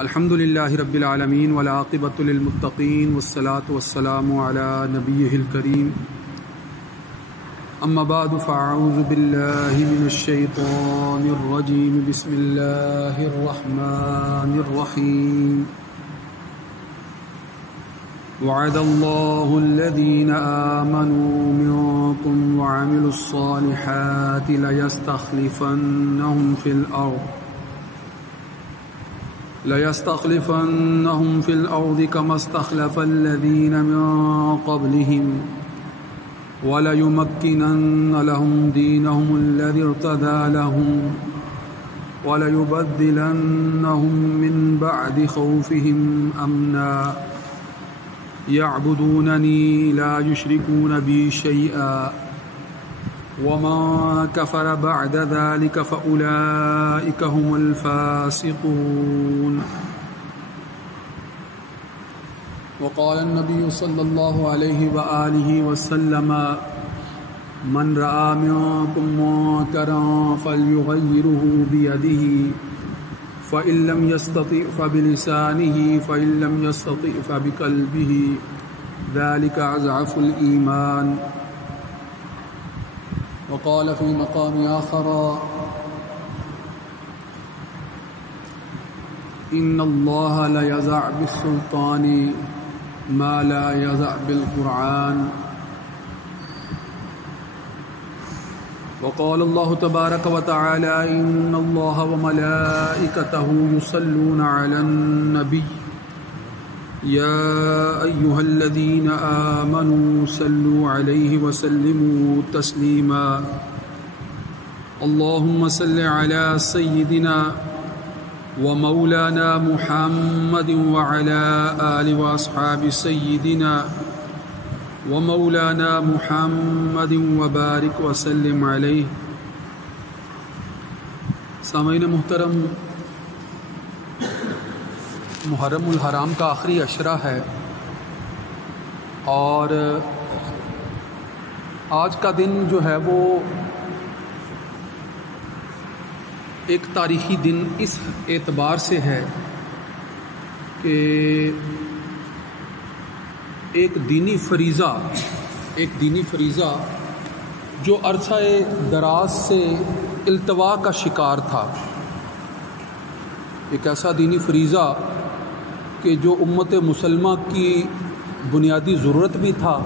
الحمد للہ رب العالمین والعاقبۃ للمتقین والصلاة والسلام علی نبیہ الکریم اما بعد فاعوذ باللہ من الشیطان الرجیم بسم اللہ الرحمن الرحیم وعد اللہ الذین آمنوا منکم وعملوا الصالحات ليستخلفنهم في الأرض كما استخلف الذين من قبلهم وليمكنن لهم دينهم الذي ارتضى لهم وليبدلنهم من بعد خوفهم أمنا يعبدونني لا يشركون بي شيئا وَمَن كَفَرَ بَعْدَ ذَلِكَ فَأُولَئِكَ هُمُ الْفَاسِقُونَ وقال النبي صلى الله عليه وآله وسلم من رأى منكم منكرا فليغيره بيده فإن لم يستطع فبلسانه فإن لم يستطع فبقلبه ذلك أضعف الإيمان وقال في مقام آخر إن الله لا يزع بالسلطان ما لا يزع بالقرآن وقال الله تبارك وتعالى إن الله وملائكته يصلون على النبي يا أيها الذين آمنوا صلوا عليه وسلموا تسليما اللهم صل على سيدنا ومولانا محمد وعلى آل وأصحاب سيدنا ومولانا محمد وبارك وسلم عليه. سامعین محترم، محرم الحرام کا آخری عشرہ ہے اور آج کا دن جو ہے وہ ایک تاریخی دن اس اعتبار سے ہے کہ ایک دینی فریضہ جو عرصہ دراز سے التوا کا شکار تھا، ایک ایسا دینی فریضہ کہ جو امت مسلمہ کی بنیادی ضرورت بھی تھا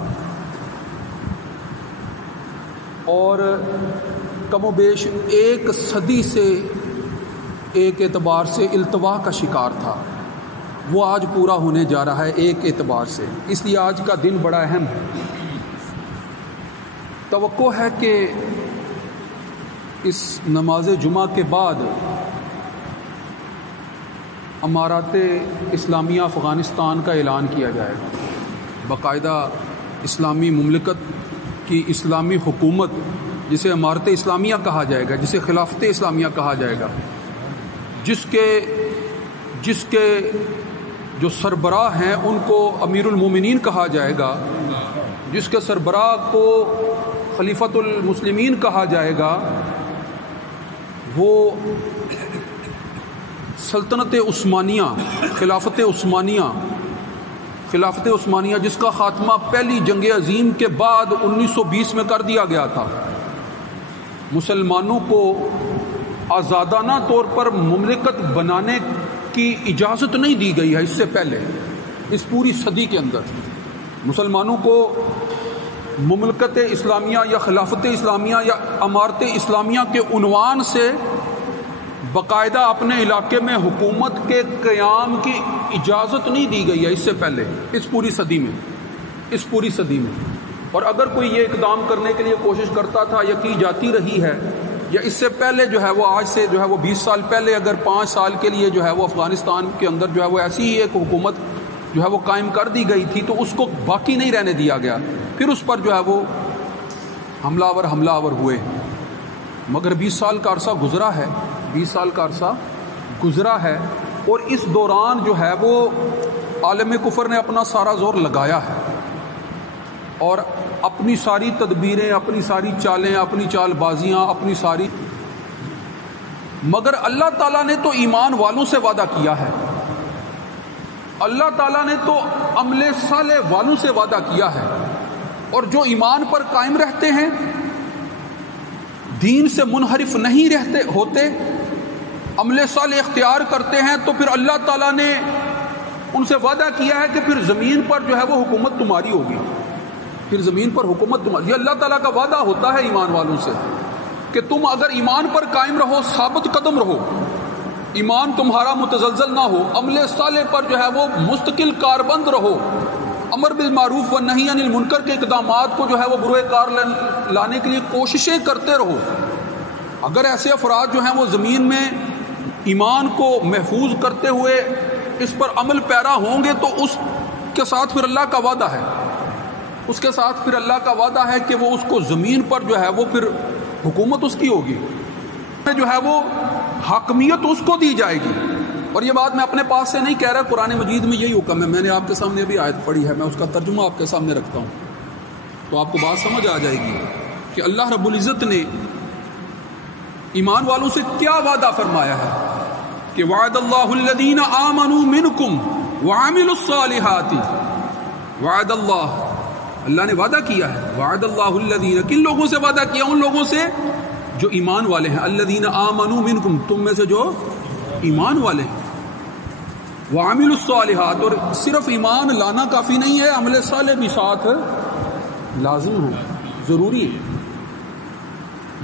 اور کم و بیش ایک صدی سے ایک اعتبار سے التوا کا شکار تھا، وہ آج پورا ہونے جا رہا ہے ایک اعتبار سے. اس لیے آج کا دن بڑا اہم ہے. توقع ہے کہ اس نماز جمعہ کے بعد امارات اسلامیہ افغانستان کا اعلان کیا جائے گا. باقاعدہ اسلامی مملکت کی اسلامی حکومت، جسے امارت اسلامیہ کہا جائے گا، جسے خلافت اسلامیہ کہا جائے گا، جس کے جو سربراہ ہیں ان کو امیر المومنین کہا جائے گا، جس کے سربراہ کو خلیفۃ المسلمین کہا جائے گا، وہ سلطنت عثمانیہ، خلافت عثمانیہ جس کا خاتمہ پہلی جنگ عظیم کے بعد 1920 میں کر دیا گیا تھا. مسلمانوں کو آزادانہ طور پر مملکت بنانے کی اجازت نہیں دی گئی ہے. اس سے پہلے اس پوری صدی کے اندر مسلمانوں کو مملکت اسلامیہ یا خلافت اسلامیہ یا امارت اسلامیہ کے عنوان سے باقاعدہ اپنے علاقے میں حکومت کے قیام کی اجازت نہیں دی گئی ہے. اس سے پہلے اس پوری صدی میں اور اگر کوئی یہ اقدام کرنے کے لیے کوشش کرتا تھا یا کی جاتی رہی ہے، یا اس سے پہلے جو ہے وہ آج سے جو ہے وہ 20 سال پہلے اگر 5 سال کے لیے جو ہے وہ افغانستان کے اندر جو ہے وہ ایسی ہی ایک حکومت جو ہے وہ قائم کر دی گئی تھی تو اس کو باقی نہیں رہنے دیا گیا، پھر اس پر جو ہے وہ حملہ آور ہوئے. مگر 20 سال کا عرصہ گزرا ہے اور اس دوران جو ہے وہ عالم کفر نے اپنا سارا زور لگایا ہے اور اپنی ساری تدبیریں، اپنی ساری چالیں، اپنی چال بازیاں، اپنی ساری مگر اللہ تعالیٰ نے تو ایمان والوں سے وعدہ کیا ہے اللہ تعالیٰ نے تو عمل صالح والوں سے وعدہ کیا ہے، اور جو ایمان پر قائم رہتے ہیں، دین سے منحرف نہیں ہوتے، عمل صالح اختیار کرتے ہیں، تو پھر اللہ تعالیٰ نے ان سے وعدہ کیا ہے کہ پھر زمین پر جو ہے وہ حکومت تمہاری ہوگی، پھر زمین پر حکومت تمہاری۔ یہ اللہ تعالیٰ کا وعدہ ہوتا ہے ایمان والوں سے کہ تم اگر ایمان پر قائم رہو، ثابت قدم رہو، ایمان تمہارا متزلزل نہ ہو، عمل صالح پر جو ہے وہ مستقل کاربند رہو، امر بالمعروف و نہی عن المنکر کے اقدامات کو جو ہے وہ برے کار لانے کے لیے کوششیں کرتے رہو۔ اگر ایسے افراد جو ہیں وہ زمین میں ایمان کو محفوظ کرتے ہوئے اس پر عمل پیرا ہوں گے، تو اس کے ساتھ پھر اللہ کا وعدہ ہے، اس کے ساتھ پھر اللہ کا وعدہ ہے کہ وہ اس کو زمین پر جو ہے وہ پھر حکومت اس کی ہوگی، جو ہے وہ حاکمیت اس کو دی جائے گی۔ اور یہ بات میں اپنے پاس سے نہیں کہہ رہا، قرآن مجید میں یہی حکم ہے۔ میں نے آپ کے سامنے ابھی آیت پڑھی ہے، میں اس کا ترجمہ آپ کے سامنے رکھتا ہوں تو آپ کو بات سمجھ آ جائے گی کہ اللہ رب العزت نے ایمان والوں سے کیا وعدہ فرمایا ہے کہ وعد اللہ الذین آمنوا منکم وعملوا الصالحات۔ وعد اللہ نے وعدہ کیا ہے، وعد اللہ الذین، کن لوگوں سے وعدہ کیا؟ ان لوگوں سے جو ایمان والے ہیں، الذین آمنوا منکم، تم میں سے جو ایمان والے ہیں، وعملوا الصالحات، اور صرف ایمان لانا کافی نہیں ہے، عمل صالح بھی ساتھ لازم ہے، ضروری ہے۔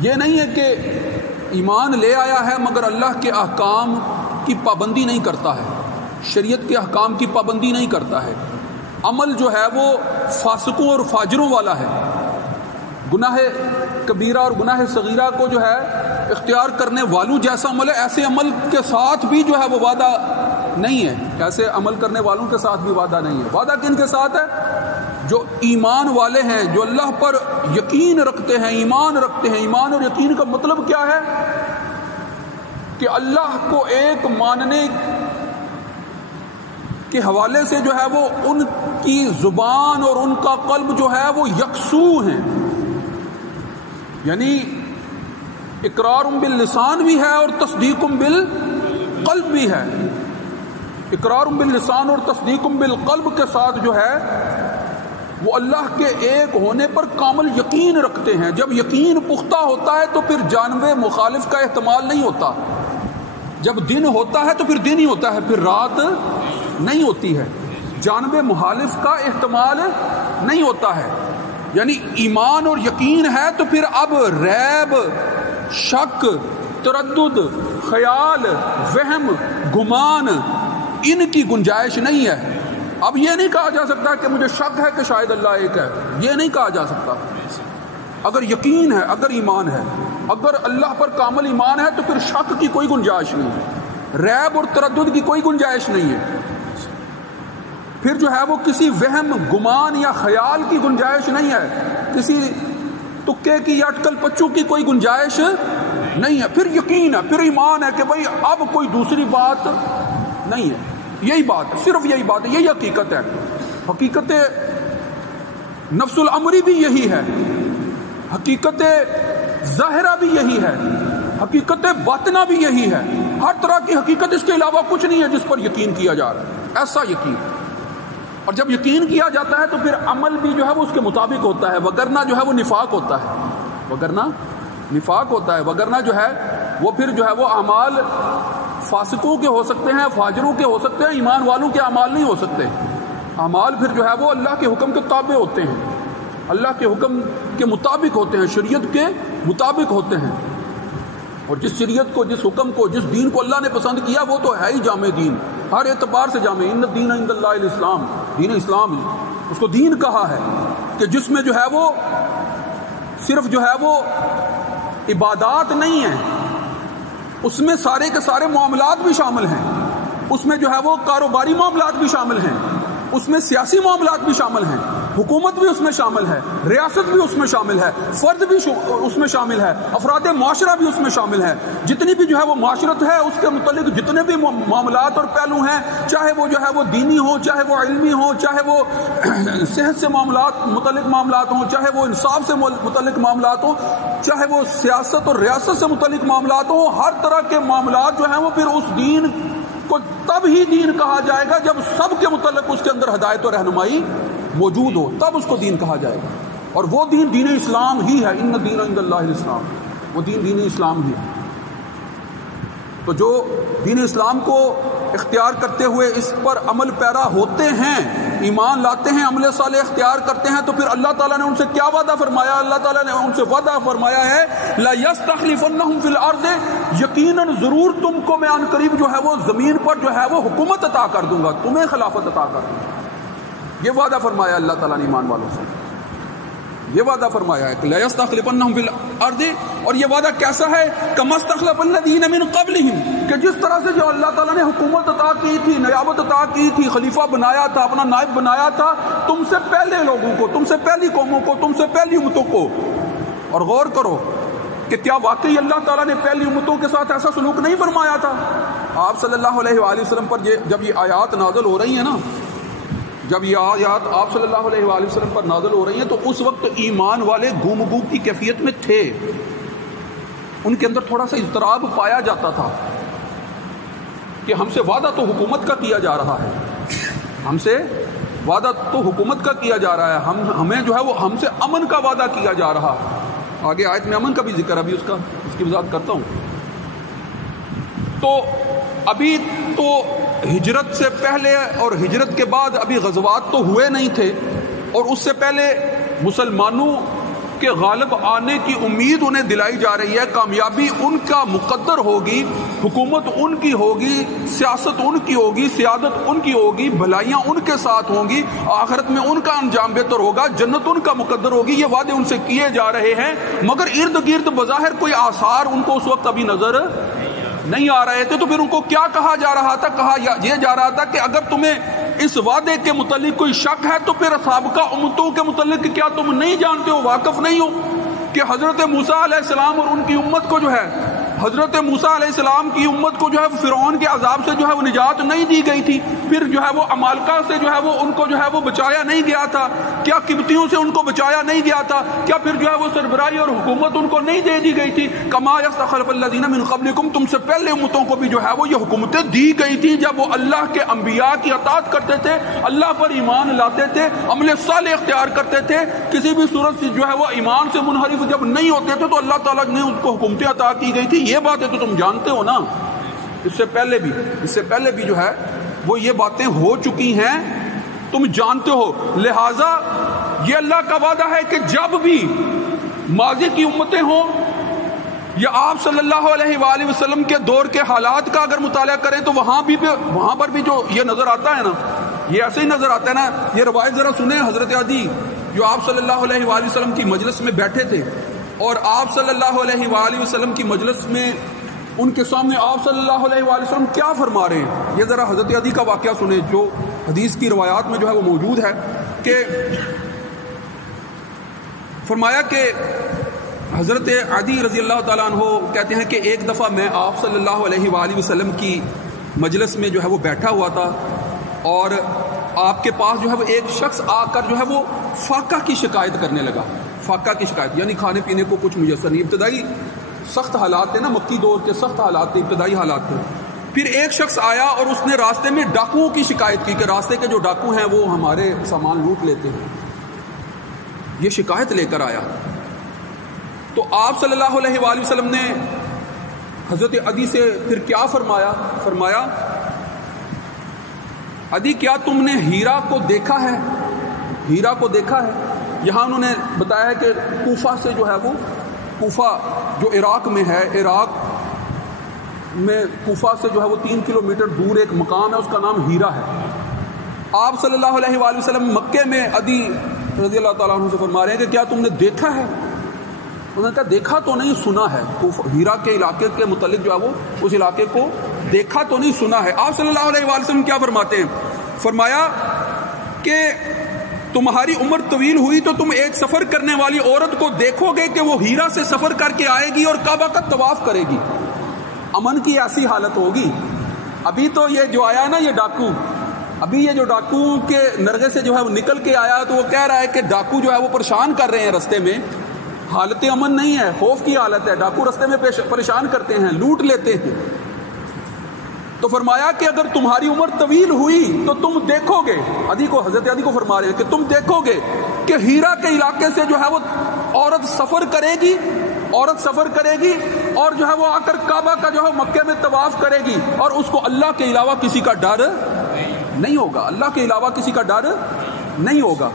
یہ نہیں ہے کہ ایمان لے آیا ہے مگر اللہ کے احکام کی پابندی نہیں کرتا ہے، شریعت کے احکام کی پابندی نہیں کرتا ہے، عمل جو ہے وہ فاسقوں اور فاجروں والا ہے، گناہ کبیرہ اور گناہ صغیرہ کو جو ہے اختیار کرنے والوں جیسا عمل ہے، ایسے عمل کے ساتھ بھی جو ہے وہ وعدہ نہیں ہے، ایسے عمل کرنے والوں کے ساتھ بھی وعدہ نہیں ہے۔ وعدہ کن کے ساتھ ہے؟ جو ایمان والے ہیں، جو اللہ پر یقین رکھتے ہیں، ایمان رکھتے ہیں۔ ایمان اور یقین کا مطلب کیا ہے؟ کہ اللہ کو ایک ماننے کے حوالے سے جو ہے وہ ان کی زبان اور ان کا قلب جو ہے وہ یکسو ہیں، یعنی اقرار باللسان بھی ہے اور تصدیق بالقلب بھی ہے۔ اقرار باللسان اور تصدیق بالقلب کے ساتھ جو ہے وہ اللہ کے ایک ہونے پر کامل یقین رکھتے ہیں۔ جب یقین پختہ ہوتا ہے تو پھر جانب مخالف کا احتمال نہیں ہوتا، جب دن ہوتا ہے تو پھر دن ہی ہوتا ہے، پھر رات نہیں ہوتی ہے، جانب مخالف کا احتمال نہیں ہوتا ہے۔ یعنی ایمان اور یقین ہے تو پھر اب ریب، شک، تردد، خیال، وہم، گمان، ان کی گنجائش نہیں ہے۔ اب یہ نہیں کہا جا سکتا کہ مجھے شک ہے کہ شاید اللہ ایک ہے، یہ نہیں کہا جا سکتا۔ اگر یقین ہے، اگر ایمان ہے، اگر اللہ پر کامل ایمان ہے تو پھر شک کی کوئی گنجائش نہیں ہے، ریب اور تردد کی کوئی گنجائش نہیں ہے، پھر جو ہے وہ کسی وہم، گمان یا خیال کی گنجائش نہیں ہے، کسی تکے کی یا اٹکل پچو کی کوئی گنجائش نہیں ہے، پھر یقین ہے، پھر ایمان ہے کہ بھئی اب کوئی دوسری بات نہیں ہے، یہی بات ہے، صرف یہی بات ہے، یہی حقیقت ہے۔ حقیقت نفس الامری بھی یہی ہے، حقیقت ظاہرہ بھی یہی ہے، حقیقت باطنہ بھی یہی ہے، ہر طرح کی حقیقت اس کے علاوہ کچھ نہیں ہے جس پر یقین کیا جا رہا ہے، ایسا یقین۔ اور جب یقین کیا جاتا ہے تو پھر عمل بھی جو ہے وہ اس کے مطابق ہوتا ہے، وگرنہ جو ہے وہ نفاق ہوتا ہے، وگرنہ نفاق ہوتا ہے، وگرنہ جو ہے وہ پھر جو ہے وہ اعمال فاسقوں کے ہو سکتے ہیں، فاجروں کے ہو سکتے ہیں، ایمان والوں کے اعمال نہیں ہو سکتے۔ اعمال پھر جو ہے وہ اللہ کے حکم کے تابع ہوتے ہیں، اللہ کے حکم کے مطابق ہوتے ہیں، شریعت کے مطابق ہوتے ہیں، اور جس شریعت کو، جس حکم کو، جس دین کو اللہ نے پسند کیا وہ تو ہے ہی جامع دین، ہر اعتبار سے جامع۔ ان الدین عند اللہ الاسلام، دین اسلام اس کو دین کہا ہے، کہ جس میں جو ہے وہ صرف جو ہے وہ عبادات نہیں ہیں، اس میں سارے کے سارے معاملات بھی شامل ہیں، اس میں جو ہے وہ کاروباری معاملات بھی شامل ہیں، اس میں سیاسی معاملات بھی شامل ہیں، حکومت بھی اس میں شامل ہے، ریاست بھی اس میں شامل ہے، فرد بھی اس میں شامل ہے، افراد معاشرہ بھی اس میں شامل ہے، جتنی بھی جو ہے وہ معاشرت ہے اس کے متعلق جتنے بھی معاملات اور پہلو ہیں، چاہے وہ جو ہے وہ دینی ہوں، چاہے وہ علمی ہوں، چاہے وہ صحت سے متعلق معاملات ہوں، چاہے وہ انصاف سے متعلق معاملات ہوں، چاہے وہ سیاست اور ریاست سے متعلق معاملات ہوں، ہر طرح کے معاملات جو ہیں وہ پھر اس دین کو تب ہی دین کہا جائے گا جب سب کے متعلق اس کے اندر ہدایت و رہنمائی موجود ہو، تب اس کو دین کہا جائے گا. اور وہ دین دین اسلام ہی ہے. ان الدین عند اللہ الاسلام، وہ دین اسلام ہی ہے. تو جو دین اسلام کو اختیار کرتے ہوئے اس پر عمل پیرا ہوتے ہیں، ایمان لاتے ہیں، عمل صالح اختیار کرتے ہیں، تو پھر اللہ تعالیٰ نے ان سے کیا وعدہ فرمایا؟ اللہ تعالیٰ نے ان سے وعدہ فرمایا ہے لَيَسْتَخْلِفَنَّهُمْ فِي الْأَرْضِ، یقیناً ضرور تم کو میں عن قریب جو ہے وہ زمین پر جو ہے وہ حکومت عطا کر دوں گا، تمہیں خلافت عطا کر دوں گا. یہ وعدہ فرمایا اللہ تعالیٰ نے ایمان والوں سے، یہ وعدہ فرمایا ہے کہ لَيَسْتَخْلِفَنَّهُمْ فِي الْأَرْضِ. اور یہ وعدہ کیسا ہے؟ كَمَا اسْتَخْلَفَ الَّذِينَ مِن قَبْلِهِمْ، کہ جس طرح سے جو اللہ تعالیٰ نے حکومت عطا کی تھی، نیابت عطا کی تھی، خلیفہ بنایا تھا، اپنا نائب بنایا تھا تم سے پہلے لوگوں کو، تم سے پہلی قوموں کو، تم سے پہلی امتوں کو. اور غور کرو کہ کیا واقعی اللہ تعالیٰ نے پہلی امتوں کے ساتھ ایسا سلوک نہیں فرمایا تھا؟ آپ صلی اللہ علیہ وآلہ وسلم پر جب یہ آیات نازل ہو رہی ہیں نا، جب یہ آیات آپ صلی اللہ علیہ وآلہ وسلم پر نازل ہو رہی ہیں، تو اس وقت ایمان والے گم گم کی کیفیت میں تھے. ان کے اندر تھوڑا سا اضطراب پایا جاتا تھا کہ ہم سے وعدہ تو حکومت کا کیا جا رہا ہے، ہم سے وعدہ تو حکومت کا کیا جا رہا ہے، ہمیں جو ہے وہ ہم سے امن کا وعدہ کیا جا رہا ہے. آگے آیت میں امن کا بھی ذکر، ابھی اس کی وضاحت کرتا ہوں. تو ابھی تو ہجرت سے پہلے اور ہجرت کے بعد ابھی غزوات تو ہوئے نہیں تھے، اور اس سے پہلے مسلمانوں کے غالب آنے کی امید انہیں دلائی جا رہی ہے. کامیابی ان کا مقدر ہوگی، حکومت ان کی ہوگی، سیاست ان کی ہوگی، سیادت ان کی ہوگی، بھلائیاں ان کے ساتھ ہوں گی، آخرت میں ان کا انجام بہتر ہوگا، جنت ان کا مقدر ہوگی. یہ وعدے ان سے کیے جا رہے ہیں، مگر ارد گرد بظاہر کوئی آثار ان کو اس وقت ابھی نظر نہیں آ رہے تھے. تو پھر ان کو کیا کہا جا رہا تھا؟ کہا یہ جا رہا تھا کہ اگر تمہیں اس وعدے کے متعلق کوئی شک ہے تو پھر سابقہ امتوں کے متعلق کیا تم نہیں جانتے ہو، واقف نہیں ہو کہ حضرت موسیٰ علیہ السلام اور ان کی امت کو جو ہے، حضرت موسیٰ علیہ السلام کی امت کو جو ہے فرعون کے عذاب سے جو ہے وہ نجات نہیں دی گئی تھی، پھر جو ہے وہ عمالقہ سے جو ہے وہ ان کو جو ہے وہ بچایا نہیں گیا تھا، کیا قبطیوں سے ان کو بچایا نہیں گیا تھا، کیا پھر جو ہے وہ سربراہی اور حکومت ان کو نہیں دے دی گئی تھی؟ کما یستخلف الذین من قبلکم، تم سے پہلے امتوں کو بھی جو ہے وہ یہ حکومتیں دی گئی تھی جب وہ اللہ کے انبیاء کی اطاعت کرتے تھے، اللہ پر ایمان لاتے تھے، عمل صالح اختیار کرتے تھے، کسی بھی صورت سے جو ہے وہ ایمان سے منحرف جب نہیں ہوتے تھے تو اللہ تعالیٰ نے ان کو حکومتیں عطا کی گئی تھی. یہ باتیں تو تم جانتے ہو نا، اس سے پہلے بھی جو ہے وہ یہ باتیں ہو چکی ہیں، تم جانتے ہو. لہٰذا یہ اللہ کا وعدہ ہے کہ جب بھی ماضی کی امتیں ہوں یا آپ صلی اللہ علیہ وآلہ وسلم کے دور کے حالات کا اگر مطالعہ کریں تو وہاں پر بھی جو یہ نظر آتا ہے نا، یہ ایسے ہی نظر آتا ہے نا. یہ روایت ذرا سنیں. حضرت عدی جو آپ صلی اللہ علیہ وآلہ وسلم کی مجلس میں بیٹھے تھے، اور آپ صلی اللہ علیہ وآلہ وسلم کی مجلس میں ان کے سامنے آپ صلی اللہ علیہ وآلہ وسلم کیا فرما رہے ہیں. یہ ذرا حضرت عدی کا واقعہ سنیں جو حدیث کی روایات میں جو ہے وہ موجود ہے کہ فرمایا کہ حضرت عدی رضی اللہ تعالیٰ عنہ کہتے ہیں کہ ایک دفعہ میں آپ صلی اللہ علیہ وآلہ وسلم کی مجلس میں جو ہے وہ بیٹھا ہوا تھا، اور آپ کے پاس جو ہے وہ ایک شخص آ کر جو ہے وہ فاقہ کی شکایت کرنے لگا. فاقہ کی شکایت یعنی کھانے پینے کو کچھ میسر نہیں. ابتدائی سخت حالات تھے نا، مکی دور کے سخت حالات تھے، ابتدائی حالات تھے. پھر ایک شخص آیا اور اس نے راستے میں ڈاکوؤں کی شکایت کی کہ راستے کے جو ڈاکو ہیں وہ ہمارے سامان لوٹ لیتے ہیں. یہ شکایت لے کر آیا تو آپ صلی اللہ علیہ وآلہ وسلم نے حضرت عدی سے پھر کیا فرمایا عدی کیا تم نے ہیرا کو دیکھا ہے؟ ہیرا کو دیکھا ہے. یہاں انہوں نے بتایا ہے کہ کوفہ سے جو ہے وہ، کوفہ جو عراق میں ہے، عراق میں کوفہ سے جو ہے وہ 3 کلومیٹر دور ایک مقام ہے، اس کا نام ہیرا ہے. آپ صلی اللہ علیہ وآلہ وسلم مکے میں عدی رضی اللہ تعالیٰ عنہ سے فرما رہے ہیں کہ کیا تم نے دیکھا ہے؟ انہوں نے کہا دیکھا تو نہیں، سنا ہے. ہیرا کے علاقے کے متعلق جو ہے وہ اس علاقے کو دیکھا تو نہیں، سنا ہے. آپ صلی اللہ علیہ وآلہ وسلم کیا فرماتے ہیں؟ فرمایا کہ تمہاری عمر طویل ہوئی تو تم ایک سفر کرنے والی عورت کو دیکھو گے کہ وہ ہیرا سے سفر کر کے آئے گی اور کعبہ کا طواف کرے گی. امن کی ایسی حالت ہوگی. ابھی تو یہ جو آیا ہے نا، یہ ڈاکو، ابھی یہ جو ڈاکو کے نرغے سے جو ہے وہ نکل کے آیا تو وہ کہہ رہا ہے کہ ڈاکو جو ہے وہ پریشان کر رہے ہیں رستے میں، حالت امن نہیں ہے، خوف کی حالت ہے. ڈاکو رستے میں پریشان کرتے ہیں، لوٹ لیتے ہیں. تو فرمایا کہ اگر تمہاری عمر طویل ہوئی تو تم دیکھو گے، حضرت علی کو فرما رہے ہیں کہ تم دیکھو گے کہ ہیرا کے علاقے سے جو ہے وہ عورت سفر کرے گی اور جو ہے وہ آ کر کعبہ کا جو ہے مکے میں طواف کرے گی، اور اس کو اللہ کے علاوہ کسی کا ڈر نہیں ہوگا، اللہ کے علاوہ کسی کا ڈر نہیں ہوگا۔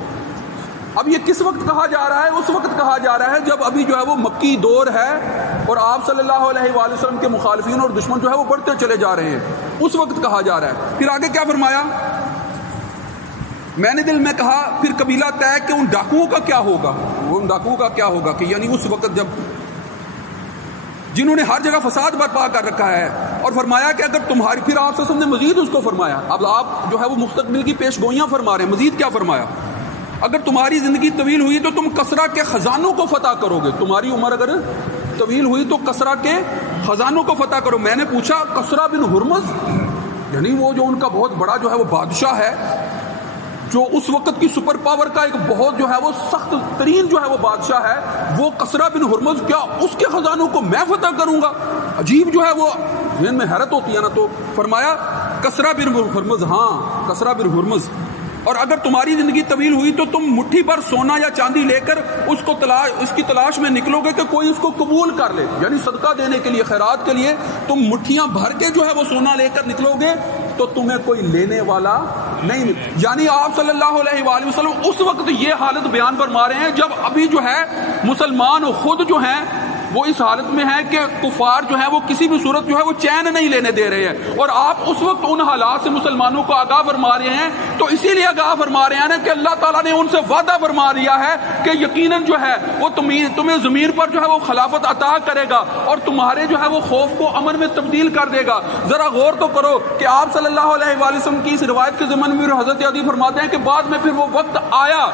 اب یہ کس وقت کہا جا رہا ہے؟ اس وقت کہا جا رہا ہے جب ابھی جو ہے وہ مکی دور ہے اور آپ صلی اللہ علیہ وآلہ وسلم کے مخالفین اور دشمن جو ہے وہ بڑھتے چلے جا رہے ہیں، اس وقت کہا جا رہا ہے۔ پھر آگے کیا فرمایا؟ میں نے دل میں کہا پھر قبیلہ طے کہ ان ڈاکوؤں کا کیا ہوگا، کہ یعنی اس وقت جب جنہوں نے ہر جگہ فساد برپا کر رکھا ہے، اور فرمایا کہ اگر تمہاری، پھر آپ صلی اللہ علیہ وسلم نے مزید اس کو فرمایا، اب آپ جو ہے وہ مستقبل کی پیش گوئیاں فرما رہے ہیں، مزید کیا فرمایا؟ اگر تمہاری زندگی طویل ہوئی تو تم کسرا کے خزانوں کو فتح کرو گے، تمہاری عمر اگر طویل ہوئی تو کسرا کے خزانوں کو فتح کرو۔ میں نے پوچھا کسرا بن ہرمز، یعنی وہ جو ان کا بہت بڑا جو ہے وہ بادشاہ ہے، جو اس وقت کی سپر پاور کا ایک بہت جو ہے وہ سخت ترین جو ہے وہ بادشاہ ہے، وہ کسرا بن ہرمز، کیا اس کے خزانوں کو میں فتح کروں گا؟ عجیب جو ہے وہ ذہن میں حیرت ہوتی ہے نا۔ تو فرمایا کسرا بن ہرمز، ہاں کسرا بن ہرمز، اور اگر تمہاری زندگی طویل ہوئی تو تم مٹھی پر سونا یا چاندی لے کر اس کی تلاش میں نکلو گے کہ کوئی اس کو قبول کر لے، یعنی صدقہ دینے کے لیے، خیرات کے لیے تم مٹھیاں بھر کے جو ہے وہ سونا لے کر نکلو گے تو تمہیں کوئی لینے والا نہیں ملے۔ یعنی آپ صلی اللہ علیہ وآلہ وسلم اس وقت یہ حالت بیان فرما رہے ہیں جب ابھی جو ہے مسلمان خود جو ہیں وہ اس حالت میں ہے کہ کفار جو ہے وہ کسی بھی صورت جو ہے وہ چین نہیں لینے دے رہے ہیں، اور آپ اس وقت ان حالات سے مسلمانوں کو آگاہ فرما رہے ہیں۔ تو اسی لیے آگاہ فرما رہے ہیں کہ اللہ تعالیٰ نے ان سے وعدہ فرما دیا ہے کہ یقیناً جو ہے وہ تمہیں زمین پر جو ہے وہ خلافت عطا کرے گا اور تمہارے جو ہے وہ خوف کو امن میں تبدیل کر دے گا۔ ذرا غور تو کرو کہ آپ صلی اللہ علیہ وآلہ وسلم کی اس روایت کے ضمن میں حضرت علی فرماتے ہیں کہ بعد میں پھر وہ وقت آیا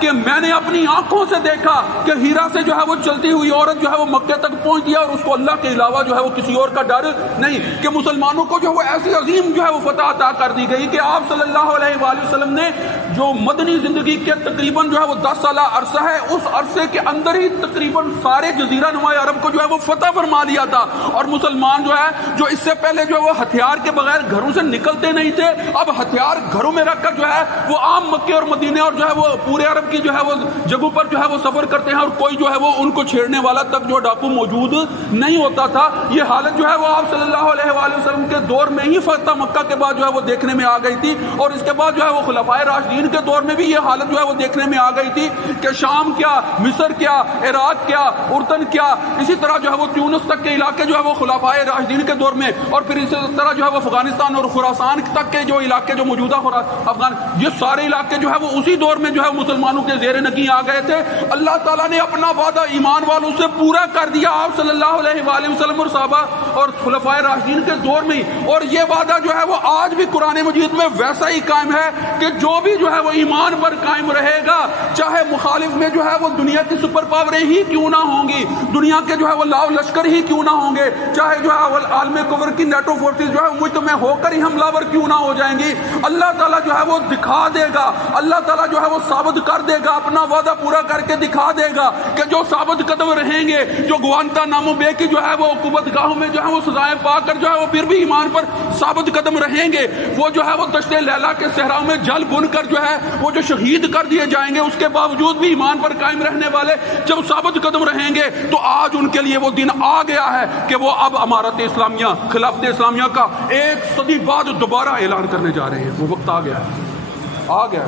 کہ میں نے اپنی آنکھوں سے دیکھا کہ ہیرا سے جو ہے وہ چلتی ہوئی عورت جو ہے وہ مکے تک پہنچ دیا، اور اس کو اللہ کے علاوہ جو ہے وہ کسی اور کا ڈر نہیں، کہ مسلمانوں کو جو وہ ایسی عظیم جو ہے وہ فتح عطا کر دی گئی کہ آپ صلی اللہ علیہ وآلہ وسلم نے جو مدنی زندگی کے تقریباً جو ہے وہ 10 سالہ عرصہ ہے، اس عرصے کے اندر ہی تقریباً سارے جزیرہ نما عرب کو جو ہے وہ فتح فرما لیا تھا، اور مسلمان جو ہے جو اس سے پہلے جو ہے وہ ہتھیار کے بغیر گھروں سے نکلتے نہیں تھے، اب ہتھیار گھروں میں رکھ کر جو ہے وہ عام مکے اور مدینے اور جو ہے وہ پورے عرب کی جو ہے وہ جگہوں پر جو ہے وہ سفر کرتے ہیں، اور کوئی جو ہے وہ ان کو چھیڑنے والا تک جو ڈاکو موجود نہیں ہوتا تھا۔ یہ حالت جو ہے وہ آپ صلی اللہ علیہ وآلہ وسلم کے دور میں ہی فتح مکہ کے بعد جو ہے وہ دیکھنے میں آ گئی تھی، اور اس کے بعد جو ہے وہ خلفائے راشدین کے دور میں بھی یہ حالت جو ہے وہ دیکھنے میں آ گئی تھی کہ شام کیا، مصر کیا، عراق کیا، اردن کیا، اسی طرح جو ہے وہ تیونس تک کے علاقے جو ہے وہ خلفائے راشدین کے دور میں، اور پھر اسی طرح جو ہے وہ افغانستان اور خراسان تک کے جو علاقے جو موجودہ افغان، یہ سارے علاقے جو ہے وہ اسی دور میں جو ہے مسلمانوں کے زیر نگیں آ گئے تھے۔ اللہ تعالیٰ نے اپنا وعدہ ایمان والوں سے پورا کر دیا آپ صلی اللہ علیہ وآلہ وسلم اور صحابہ اور خلفائے راشدین کے دور میں، اور یہ وعدہ جو ہے وہ آج بھی قرآن مجید میں ویسا ہی قائم ہے کہ جو بھی جو ہے وہ ایمان پر قائم رہے گا، چاہے مخالف میں جو ہے وہ دنیا کی سپر پاوریں ہی کیوں نہ ہوں گی، دنیا کے جو ہے وہ لاؤ لشکر ہی کیوں نہ ہوں گے، چاہے جو ہے وہ عالم کفر کی نیٹو فورسز جو ہے مجتمع ہو کر ہی حملہ ور کیوں نہ ہو جائیں گی، اللہ تعالیٰ جو ہے وہ دکھا دے گا، اللہ تعالیٰ جو ہے وہ ثابت کر دے گا، اپنا وعدہ پورا کر کے دکھا دے گا کہ جو ثابت قدم رہیں گے، جو گوانتا نامو بے کی جو ہے وہ عقوبت گاہوں میں جو ہے وہ سزائیں پا کر جو ہے وہ پھر بھی ایمان پر ثابت قدم رہیں گے، وہ جو ہے وہ دشت لیلا کے صحراؤں میں جل بن کر جو ہے وہ جو شہید کر دیے جائیں گے، اس کے باوجود بھی ایمان پر قائم رہنے والے جب ثابت قدم رہیں گے، تو آج ان کے لیے وہ دن آ گیا ہے کہ وہ اب امارت اسلامیہ، خلافت اسلامیہ کا 1 صدی بعد دوبارہ اعلان کرنے جا رہے ہیں۔ وہ وقت آ گیا ہے،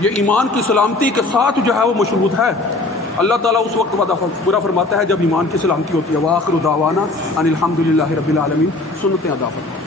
یہ ایمان کی سلامتی کے ساتھ جو ہے وہ مشروط ہے۔ اللہ تعالیٰ اس وقت وعدہ پورا فرماتا ہے جب ایمان کی سلامتی ہوتی ہے۔ وآخر دعوانا ان الحمد للہ رب العالمین، سنتیں ادا فرمائیں۔